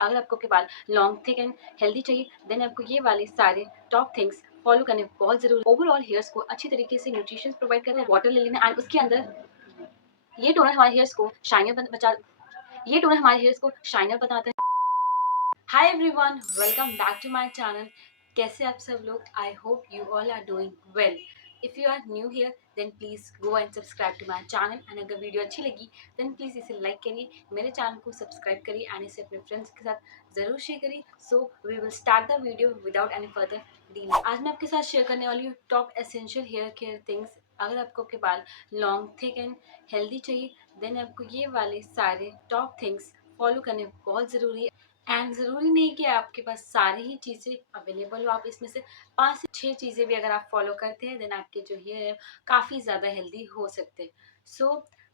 अगर आपको आपके बाल लॉन्ग थिक एंड हेल्दी चाहिए देन आपको ये वाले सारे टॉप थिंग्स फॉलो करने बहुत जरूरी। ओवरऑल हेयर्स को अच्छी तरीके से न्यूट्रिशन प्रोवाइड करते हैं। वाटर ले लेना एंड उसके अंदर ये टोनर हमारे हेयर्स को शाइनर बनाता है। Hi everyone, welcome back to my channel. कैसे आप सब लोग? I hope you all are doing well. If you are new here then please go and subscribe to my channel and अगर video अच्छी लगी देन प्लीज इसे like करिए, मेरे चैनल को सब्सक्राइब करिए एंड इसे अपने फ्रेंड्स के साथ जरूर शेयर करिए। So we will start the video without any further delay. आज मैं आपके साथ शेयर करने वाली हूँ top essential hair care things. अगर आपको आपके बाल लॉन्ग थिक एंड हेल्दी चाहिए देन आपको ये वाले सारे टॉप थिंग्स फॉलो करने बहुत ज़रूरी है। एंड ज़रूरी नहीं कि आपके पास सारी ही चीज़ें अवेलेबल हो, आप इसमें से 5 से 6 चीज़ें भी अगर आप फॉलो करते हैं देन आपके जो हेयर है काफ़ी ज़्यादा हेल्दी हो सकते हैं। सो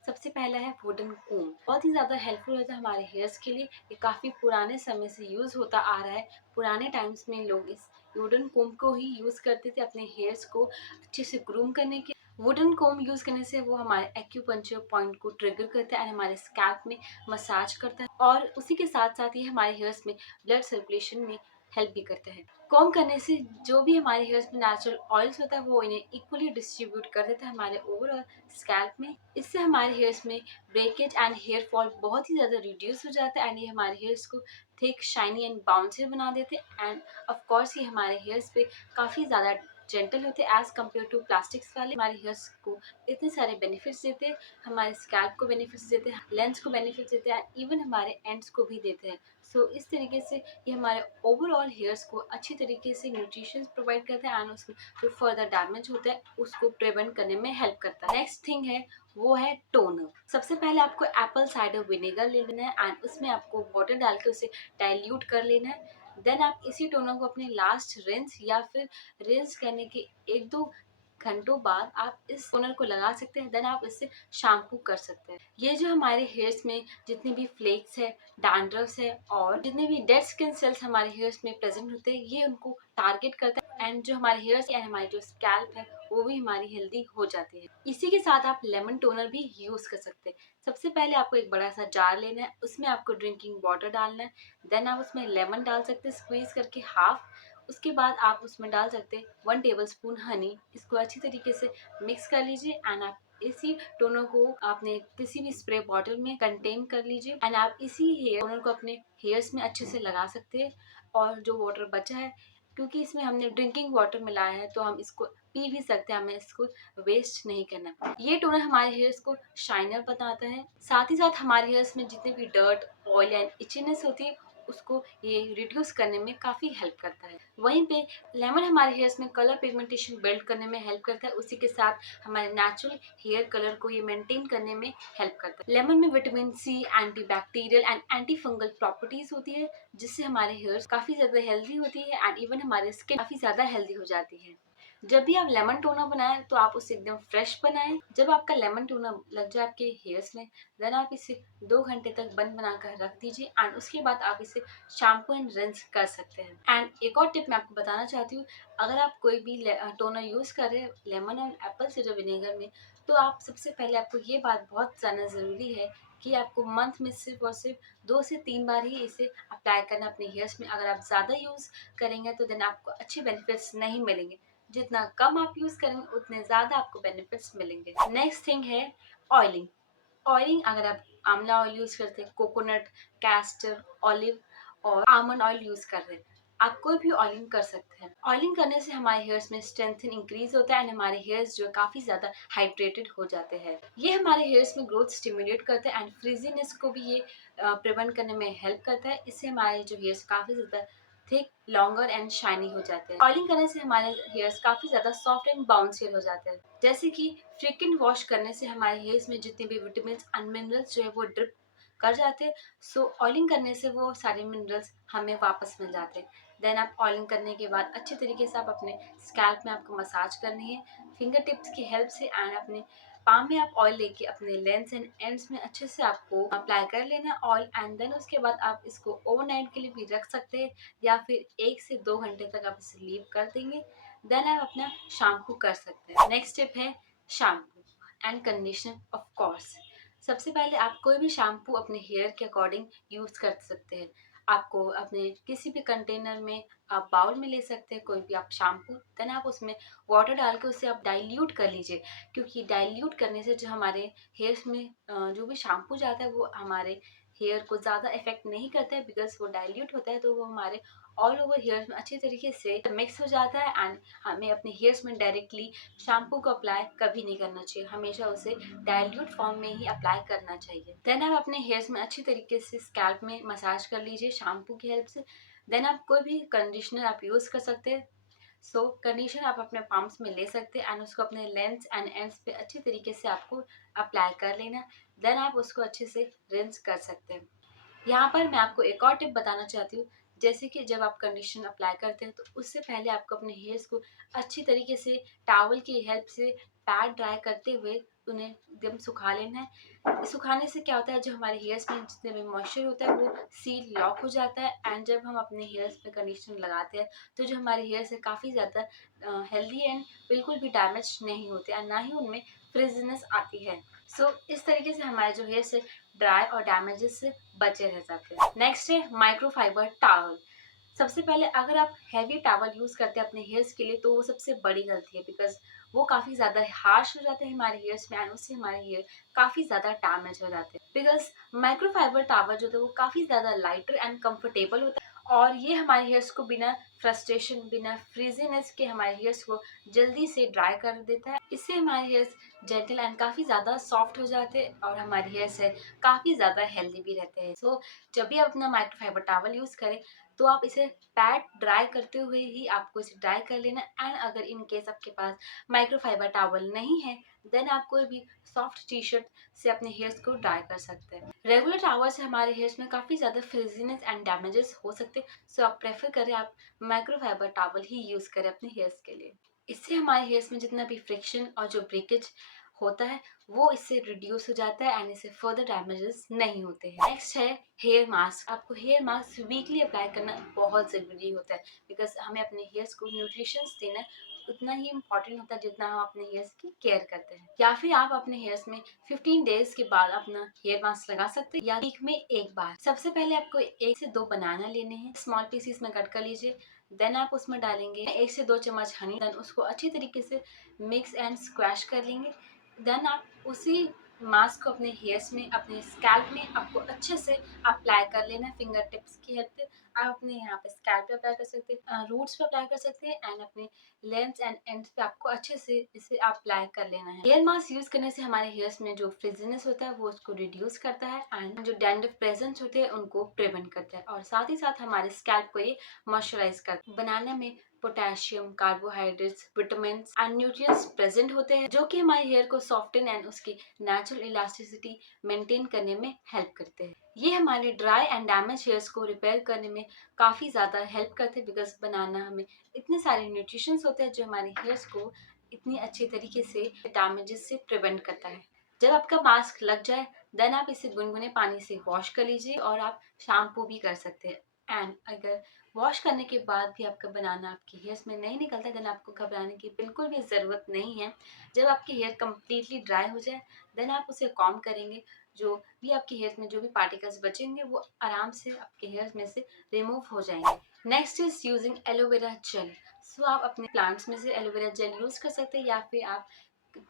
सबसे पहला है वुडन कोम। बहुत ही ज़्यादा हेल्पफुल होता है हमारे हेयर्स के लिए। ये काफ़ी पुराने समय से यूज़ होता आ रहा है। पुराने टाइम्स में लोग इस वुडन कोम को ही यूज़ करते थे अपने हेयर्स को अच्छे से ग्रूम करने के। वुडन कोम यूज़ करने से वो हमारे एक्यूपंक्चर पॉइंट को ट्रिगर करता है एंड हमारे स्कैल्प में मसाज करता है और उसी के साथ साथ ये हमारे हेयर्स में ब्लड सर्कुलेशन में हेल्प भी करता है। कॉम करने से जो भी हमारे हेयर्स में नेचुरल ऑयल्स होता है वो इन्हें इक्वली डिस्ट्रीब्यूट कर देता है हमारे ओवरऑल स्कैल्प में। इससे हमारे हेयर्स में ब्रेकेज एंड हेयर फॉल बहुत ही ज़्यादा रिड्यूस हो जाता है एंड ये हमारे हेयर्स को थिक, शाइनी एंड बाउंसी बना देते हैं। एंड ऑफ कोर्स ये हमारे हेयर्स पे काफ़ी ज़्यादा जेंटल होते हैं एज कम्पेयर टू प्लास्टिक्स वाले। हमारे हेयर्स को इतने सारे बेनिफिट्स देते हैं, हमारे स्कैल्प को बेनिफिट्स देते हैं, लेंस को बेनिफिट्स देते हैं, इवन हमारे एंड्स को भी देते हैं। सो इस तरीके से ये हमारे ओवरऑल हेयर्स को अच्छी तरीके से न्यूट्रिशन प्रोवाइड करते हैं एंड उसमें जो फर्दर डैमेज होता है उसको प्रिवेंट करने में हेल्प करता है। नेक्स्ट थिंग है वो है टोनर। सबसे पहले आपको एप्पल साइडर विनेगर ले लेना है एंड उसमें आपको वाटर डाल के उसे डाइल्यूट कर लेना है। देन आप इसी टोनर को अपने लास्ट रिंस या फिर रिंस करने के 1-2 घंटों बाद आप इस टोनर को लगा सकते हैं। देन आप इससे शैम्पू कर सकते हैं। ये जो हमारे हेयर्स में जितने भी फ्लेक्स है, डैंड्रफ्स है और जितने भी डेड स्किन सेल्स हमारे हेयर्स में प्रेजेंट होते हैं ये उनको टारगेट करता है एंड जो हमारे हेयर्स एंड हमारी जो स्कैल्प है वो भी हमारी हेल्दी हो जाती है। इसी के साथ आप लेमन टोनर भी यूज कर सकते हैं। सबसे पहले आपको एक बड़ा सा जार लेना है, उसमें आपको ड्रिंकिंग वाटर डालना है। देन आप उसमें लेमन डाल सकते हैं स्क्वीज करके हाफ। उसके बाद आप उसमें डाल सकते हैं 1 टेबलस्पून हनी। इसको अच्छी तरीके से मिक्स कर लीजिए एंड आप इसी टोनर को आपने किसी भी स्प्रे बॉटल में कंटेन कर लीजिए एंड आप इसी हेयर टोनर को अपने हेयर्स में अच्छे से लगा सकते हैं। और जो वाटर बचा है, क्योंकि इसमें हमने ड्रिंकिंग वाटर मिलाया है तो हम इसको पी भी सकते हैं, हमें इसको वेस्ट नहीं करना। ये टोनर हमारे हेयर्स को शाइनर बनाता है, साथ ही साथ हमारे हेयर्स में जितने भी डर्ट, ऑयल एंड इचीनेस होती है उसको ये रिड्यूस करने में काफ़ी हेल्प करता है। वहीं पे लेमन हमारे हेयर्स में कलर पिगमेंटेशन बिल्ड करने में हेल्प करता है, उसी के साथ हमारे नेचुरल हेयर कलर को ये मेंटेन करने में हेल्प करता है। लेमन में vitamin C, anti bacterial and anti fungal properties होती है जिससे हमारे हेयर्स काफ़ी ज़्यादा हेल्दी होती है एंड इवन हमारे स्किन काफ़ी ज़्यादा हेल्दी हो जाती है। जब भी आप लेमन टोनर बनाएं तो आप उसे एकदम फ्रेश बनाएं। जब आपका लेमन टोनर लग जाए आपके हेयर्स में देन आप इसे 2 घंटे तक बंद बनाकर रख दीजिए एंड उसके बाद आप इसे शैम्पू एंड रिंस कर सकते हैं। एंड एक और टिप मैं आपको बताना चाहती हूँ, अगर आप कोई भी टोनर यूज़ कर रहे हैं लेमन और एप्पल साइडर विनेगर में तो आप सबसे पहले आपको ये बात बहुत जानना ज़रूरी है कि आपको मंथ में सिर्फ और सिर्फ 2 से 3 बार ही इसे अप्लाई करना अपने हेयर्स में। अगर आप ज़्यादा यूज़ करेंगे तो देन आपको अच्छे बेनिफिट्स नहीं मिलेंगे। जितना कम आप यूज़ करेंगे उतने ज़्यादा आपको बेनिफिट्स मिलेंगे। नेक्स्ट थिंग है ऑयलिंग। ऑयलिंग अगर आप आंवला ऑयल यूज़ करते हैं, कोकोनट, कैस्टर, ऑलिव और आमंड ऑयल यूज़ कर रहे हैं, आप कोई भी ऑयलिंग कर सकते हैं। ऑयलिंग करने से हमारे हेयर्स में स्ट्रेंथन इंक्रीज होता है एंड हमारे हेयर्स जो है काफ़ी ज़्यादा हाइड्रेटेड हो जाते हैं। ये हमारे हेयर्स में ग्रोथ स्टिमुलेट करता है एंड फ्रीजीनेस को भी ये प्रिवेंट करने में हेल्प करता है। इससे हमारे जो हेयर्स काफ़ी ज़्यादा थिक, लॉन्गर एंड शाइनी हो जाते हैं। ऑयलिंग करने से हमारे हेयर्स काफ़ी ज़्यादा सॉफ्ट एंड बाउंसियर हो जाते हैं। जैसे कि फ्रीक्वेंट वॉश करने से हमारे हेयर्स में जितने भी विटामिन एंड मिनरल्स जो है वो ड्रिप कर जाते हैं। सो ऑयलिंग करने से वो सारे मिनरल्स हमें वापस मिल जाते हैं। देन आप ऑयलिंग करने के बाद अच्छे तरीके से आप अपने स्कैल्प में आपको मसाज करनी है फिंगर टिप्स की हेल्प से एंड अपने पाम में आप ऑयल लेके अपने लेंस एंड एंड्स में अच्छे से आपको अप्लाई कर लेना है ऑयल एंड देन उसके बाद आप इसको ओवरनाइट के लिए भी रख सकते हैं या फिर 1 से 2 घंटे तक आप इसे लीव कर देंगे। देन आप अपना शैम्पू कर सकते हैं। नेक्स्ट टिप है shampoo and conditioner. Of course सबसे पहले आप कोई भी शैम्पू अपने हेयर के अकॉर्डिंग यूज़ कर सकते हैं। आपको अपने किसी भी कंटेनर में आप बाउल में ले सकते हैं कोई भी आप शैम्पू, देन आप उसमें वाटर डाल के उसे आप डाइल्यूट कर लीजिए, क्योंकि डाइल्यूट करने से जो हमारे हेयर्स में जो भी शैम्पू जाता है वो हमारे हेयर को ज़्यादा इफेक्ट नहीं करता है, बिकॉज वो डाइल्यूट होता है तो वो हमारे ऑल ओवर हेयर्स में अच्छी तरीके से मिक्स हो जाता है। एंड हमें अपने हेयर्स में डायरेक्टली शैम्पू को अप्लाई कभी नहीं करना चाहिए, हमेशा उसे डाइल्यूट फॉर्म में ही अप्लाई करना चाहिए। देन आप अपने हेयर्स में अच्छी तरीके से स्कैल्प में मसाज कर लीजिए शैम्पू की हेल्प से। देन आप कोई भी कंडीशनर आप यूज़ कर सकते हैं। सो कंडीशनर आप अपने पाम्स में ले सकते हैं एंड उसको अपने लेंस एंड एंड्स पे अच्छी तरीके से आपको अप्लाई कर लेना। देन आप उसको अच्छे से रिंस कर सकते हैं। यहाँ पर मैं आपको एक और टिप बताना चाहती हूँ, जैसे कि जब आप कंडीशनर अप्लाई करते हैं तो उससे पहले आपको अपने हेयर्स को अच्छी तरीके से टॉवल की हेल्प से पैड ड्राई करते हुए उन्हें एकदम सुखा लेना है। सुखाने से क्या होता है, जो हमारे हेयर्स में जितने भी मॉइस्चर होता है वो सील लॉक हो जाता है एंड जब हम अपने हेयर्स पे कंडीशनर लगाते हैं तो जो हमारे हेयर्स है काफ़ी ज़्यादा हेल्दी एंड बिल्कुल भी डैमेज नहीं होते और ना ही उनमें फ्रिजीनेस आती है। सो इस तरीके से हमारे जो हेयर्स है ड्राई और डैमेजेस से बचे रह जाते हैं। नेक्स्ट है माइक्रोफाइबर टॉवल। सबसे पहले अगर आप हैवी टॉवल यूज़ करते हैं अपने हेयर्स के लिए तो वो सबसे बड़ी गलती है, बिकॉज वो काफ़ी ज़्यादा हार्श हो जाते हैं हमारे हेयर्स में एंड उससे हमारे हेयर काफ़ी ज़्यादा डैमेज हो जाते हैं। बिकॉज माइक्रोफाइबर टॉवल जो होता है वो काफ़ी ज़्यादा लाइटर एंड कंफर्टेबल होता है और ये हमारे हेयर्स को बिना फ्रस्ट्रेशन बिना फ्रीजीनेस के हमारे हेयर्स को जल्दी से ड्राई कर देता है। इससे हमारे हेयर्स जेंटल एंड काफ़ी ज़्यादा सॉफ्ट हो जाते हैं और हमारे हेयर्स है काफ़ी ज़्यादा हेल्दी भी रहते हैं। सो जब भी आप अपना माइक्रोफाइबर टॉवल यूज़ करें तो आप इसे पैड ड्राई करते हुए ही आपको इसे ड्राई कर लेना। एंड अगर इन केस आपके पास माइक्रोफाइबर टॉवल नहीं है देन आप कोई भी सॉफ्ट टी शर्ट से अपने हेयर्स को ड्राई कर सकते हैं। रेगुलर टॉवल से हमारे हेयर्स में काफ़ी ज़्यादा फ्रिजीनेस एंड डैमेजेस हो सकते हैं। सो आप प्रेफर करें आप माइक्रोफाइबर टॉवल ही यूज़ करें अपने हेयर्स के लिए। इससे हमारे हेयर्स में जितना भी फ्रिक्शन और जो ब्रेकेज होता है वो इससे रिड्यूस हो जाता है एंड इससे फर्दर डैमेजेस नहीं होते हैं। नेक्स्ट है हेयर मास्क। आपको हेयर मास्क वीकली अप्लाई करना बहुत ज़रूरी होता है, बिकॉज हमें अपने हेयर्स को न्यूट्रिशंस देना उतना ही इम्पॉर्टेंट होता है जितना हम अपने हेयर्स की केयर करते हैं। या फिर आप अपने हेयर्स में 15 डेज के बाद अपना हेयर मास्क लगा सकते हैं या वीक में एक बार। सबसे पहले आपको 1 से 2 बनाना लेने हैं, स्मॉल पीसेस में कट कर लीजिए। देन आप उसमें डालेंगे 1 से 2 चम्मच हनी। देन उसको अच्छी तरीके से मिक्स एंड स्क्वैश कर लेंगे। देन आप उसी मास्क को अपने हेयर्स में अपने स्कैल्प में आपको अच्छे से अप्लाई कर लेना है फिंगर टिप्स की हेल्प से। आप अपने यहाँ पे स्कैल्प पे अप्लाई कर सकते हैं, रूट्स पे अप्लाई कर सकते हैं एंड अपने लेंथ एंड एंड्स पे आपको अच्छे से इसे अप्लाई कर लेना है। हेयर मास्क यूज करने से हमारे हेयर्स में जो फ्रिजीनेस होता है वो उसको रिड्यूस करता है एंड जो डैंड्रफ प्रेजेंट होते हैं उनको प्रिवेंट करता है और साथ ही साथ हमारे स्कैल्प को ये मॉइस्चराइज करता है। बनाना में potassium, carbohydrates, vitamin and nutrients present होते हैं जो कि हमारे हेयर को सॉफ्टन एंड उसकी नेचुरल इलास्टिसिटी मेंटेन करने में हेल्प करते हैं। ये हमारे ड्राई एंड डैमेज हेयर्स को रिपेयर करने में काफ़ी ज़्यादा हेल्प करते हैं, बिकॉज बनाना हमें इतने सारे न्यूट्रिशंस होते हैं जो हमारे हेयर्स को इतनी अच्छे तरीके से डैमेजेस से प्रिवेंट करता है। जब आपका मास्क लग जाए देन आप इसे गुनगुने पानी से वॉश कर लीजिए और आप शैम्पू भी कर सकते हैं। एंड अगर वॉश करने के बाद भी आपका बनाना आपके हेयर्स में नहीं निकलता देन आपको घबराने की बिल्कुल भी ज़रूरत नहीं है। जब आपके हेयर कम्प्लीटली ड्राई हो जाए देन आप उसे कॉम्ब करेंगे, जो भी आपके हेयर्स में जो भी पार्टिकल्स बचेंगे वो आराम से आपके हेयर्स में से रिमूव हो जाएंगे। Next is using aloe vera gel. So आप अपने प्लांट्स में से एलोवेरा जेल यूज़ कर सकते हैं या फिर आप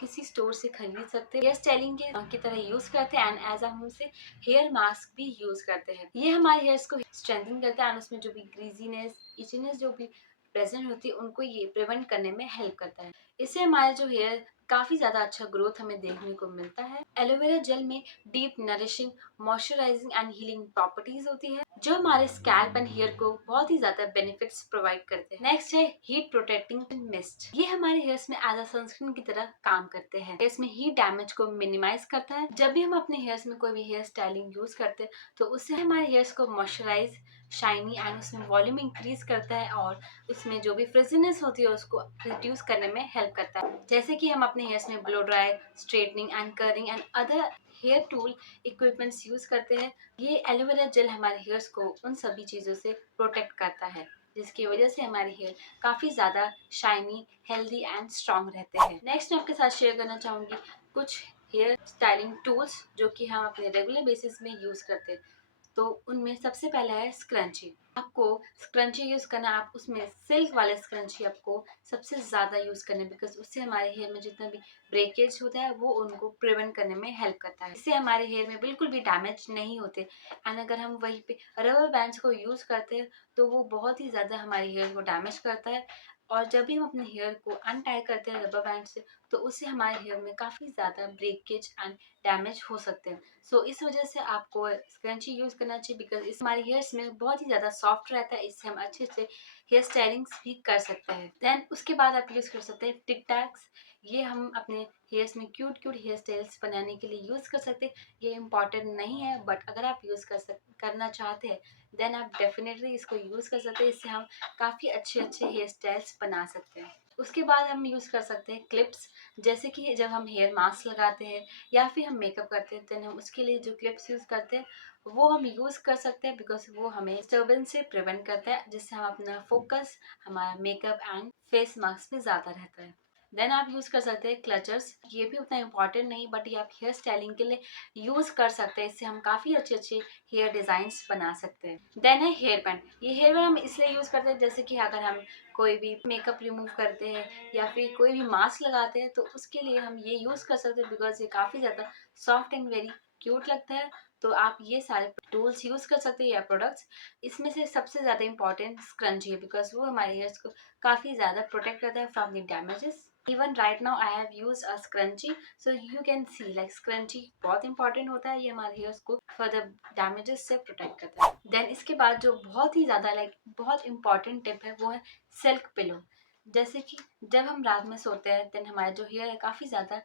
किसी स्टोर से खरीद सकते हैं। हेयर स्टाइलिंग की तरह यूज़ करते हैं एंड एज हम उसे हेयर मास्क भी यूज़ करते हैं। ये हमारे हेयर्स को स्ट्रेंथन करता है एंड उसमें जो भी ग्रीजीनेस इचीनेस जो भी प्रेजेंट होती है उनको ये प्रिवेंट करने में हेल्प करता है। इससे हमारे जो हेयर काफ़ी ज़्यादा अच्छा ग्रोथ हमें देखने को मिलता है। एलोवेरा जेल में deep nourishing, moisturising and healing properties होती है जो हमारे स्कैल्प एंड हेयर को बहुत ही ज्यादा बेनिफिट्स प्रोवाइड करते हैं। नेक्स्ट है हीट प्रोटेक्टिंग मिस्ट। ये हमारे हेयर्स में एज अ सनस्क्रीन की तरह काम करते हैं। इसमें हीट डैमेज को मिनिमाइज करता है। जब भी हम अपने हेयर्स में कोई भी हेयर स्टाइलिंग यूज करते हैं तो उससे हमारे हेयर्स को मॉइस्चराइज, शाइनी एंड उसमें वॉल्यूम इंक्रीज करता है और उसमें जो भी फ्रिजीनेस होती है उसको रिड्यूस करने में हेल्प करता है। जैसे कि हम अपने हेयर्स में blow dry, straightening and curling and other hair tool equipments use करते हैं। ये एलोवेरा जेल हमारे हेयर्स को उन सभी चीज़ों से प्रोटेक्ट करता है जिसकी वजह से हमारे हेयर काफ़ी ज़्यादा शाइनी, हेल्दी एंड स्ट्रॉन्ग रहते हैं। नेक्स्ट मैं आपके साथ शेयर करना चाहूँगी कुछ हेयर स्टाइलिंग टूल्स जो कि हम अपने रेगुलर बेसिस में यूज़ करते हैं। तो उनमें सबसे पहला है स्क्रंची। आपको स्क्रंची यूज़ करना, आप उसमें सिल्क वाले स्क्रंची आपको सबसे ज़्यादा यूज़ करना है, बिकॉज उससे हमारे हेयर में जितना भी ब्रेकेज होता है वो उनको प्रिवेंट करने में हेल्प करता है। इससे हमारे हेयर में बिल्कुल भी डैमेज नहीं होते। एंड अगर हम वहीं पे रबर बैंड्स को यूज़ करते हैं तो वो बहुत ही ज़्यादा हमारे हेयर को डैमेज करता है। और जब भी हम अपने हेयर को अनटाई करते हैं रबर बैंड से, तो उससे हमारे हेयर में काफ़ी ज़्यादा ब्रेकेज एंड डैमेज हो सकते हैं। सो इस वजह से आपको स्क्रंची यूज़ करना चाहिए, बिकॉज इस हमारे हेयर्स में बहुत ही ज़्यादा सॉफ्ट रहता है। इससे हम अच्छे से हेयर स्टाइलिंग्स भी कर सकते हैं। देन उसके बाद आप यूज़ कर सकते हैं टिक टैक्स। ये हम अपने हेयर्स में क्यूट क्यूट हेयर स्टाइल्स बनाने के लिए यूज़ कर सकते हैं। ये इम्पॉर्टेंट नहीं है, बट अगर आप यूज़ करना चाहते हैं देन आप डेफिनेटली इसको यूज़ कर सकते हैं। इससे हम काफ़ी अच्छे अच्छे हेयर स्टाइल्स बना सकते हैं। उसके बाद हम यूज़ कर सकते हैं क्लिप्स। जैसे कि जब हम हेयर मास्क लगाते हैं या फिर हम मेकअप करते हैं, तो हम उसके लिए जो क्लिप्स यूज़ करते हैं वो हम यूज़ कर सकते हैं, बिकॉज वो हमें डिस्टर्बेंस से प्रिवेंट करता है, जिससे हम अपना फोकस हमारा मेकअप एंड फेस मास्क पे ज़्यादा रहता है। देन आप यूज़ कर सकते हैं क्लचर्स। ये भी उतना इंपॉर्टेंट नहीं, बट ये आप हेयर स्टाइलिंग के लिए यूज़ कर सकते हैं। इससे हम काफ़ी अच्छे अच्छे हेयर डिज़ाइंस बना सकते हैं। देन है हेयर बैंड। ये हेयर बैंड हम इसलिए यूज़ करते हैं, जैसे कि अगर हम कोई भी मेकअप रिमूव करते हैं या फिर कोई भी मास्क लगाते हैं, तो उसके लिए हम ये यूज़ कर सकते हैं, बिकॉज ये काफ़ी ज़्यादा सॉफ्ट एंड वेरी क्यूट लगता है। तो आप ये सारे टूल्स यूज़ कर सकते हैं या प्रोडक्ट्स। इसमें से सबसे ज़्यादा इंपॉर्टेंट स्क्रंची है, बिकॉज वो हमारे हेयर्स को काफ़ी ज़्यादा प्रोटेक्ट करता है from the damages. Even right now I have use a scrunchie, so you can see like scrunchie बहुत इंपॉर्टेंट होता है। ये हमारे हेयर्स को फर्दर डैमेजेस से प्रोटेक्ट करता है। देन इसके बाद जो बहुत ही ज़्यादा बहुत इंपॉर्टेंट टिप है वो है सिल्क पिलो। जैसे कि जब हम रात में सोते हैं देन हमारे जो हेयर है काफ़ी ज़्यादा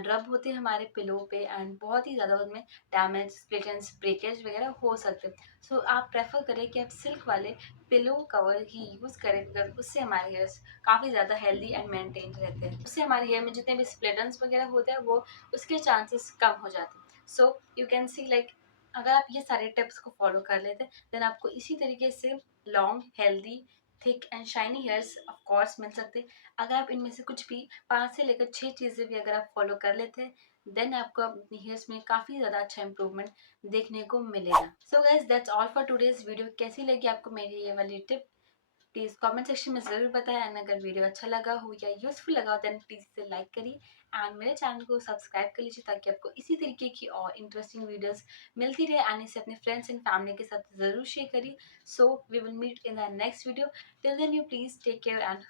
ड्रब होते हैं हमारे पिलो पे, एंड बहुत ही ज़्यादा उनमें डैमेज स्प्लिटेंस ब्रेकेज वगैरह हो सकते हैं। सो आप प्रेफर करें कि आप सिल्क वाले पिलो कवर ही यूज़ करें, बिकॉज उससे हमारे हेयर्स काफ़ी ज़्यादा हेल्दी एंड मेंटेन रहते हैं। उससे हमारे हेयर में जितने भी स्प्लिटेंस वगैरह होते हैं वो उसके चांसेस कम हो जाते हैं। So you can see like अगर आप ये सारे टिप्स को फॉलो कर लेते हैं देन आपको इसी तरीके से long healthy thick and shiny hairs of course मिल सकते हैं। अगर आप इनमें से कुछ भी 5 से लेकर 6 चीज़ें भी अगर आप फॉलो कर लेते हैं देन आपको अपनी हेयर्स में काफ़ी ज़्यादा अच्छा इंप्रूवमेंट देखने को मिलेगा। So guys that's all for today's video. कैसी लगी आपको मेरी ये वाली टिप प्लीज़ कमेंट सेक्शन में ज़रूर बताएं। एंड अगर वीडियो अच्छा लगा हो या यूज़फुल लगा हो देन प्लीज़ इसे लाइक करिए एंड मेरे चैनल को सब्सक्राइब कर लीजिए, ताकि आपको इसी तरीके की और इंटरेस्टिंग वीडियोस मिलती रहे। एंड इसे अपने फ्रेंड्स एंड फैमिली के साथ ज़रूर शेयर करिए। So we will meet in the next video. Till then you please take care and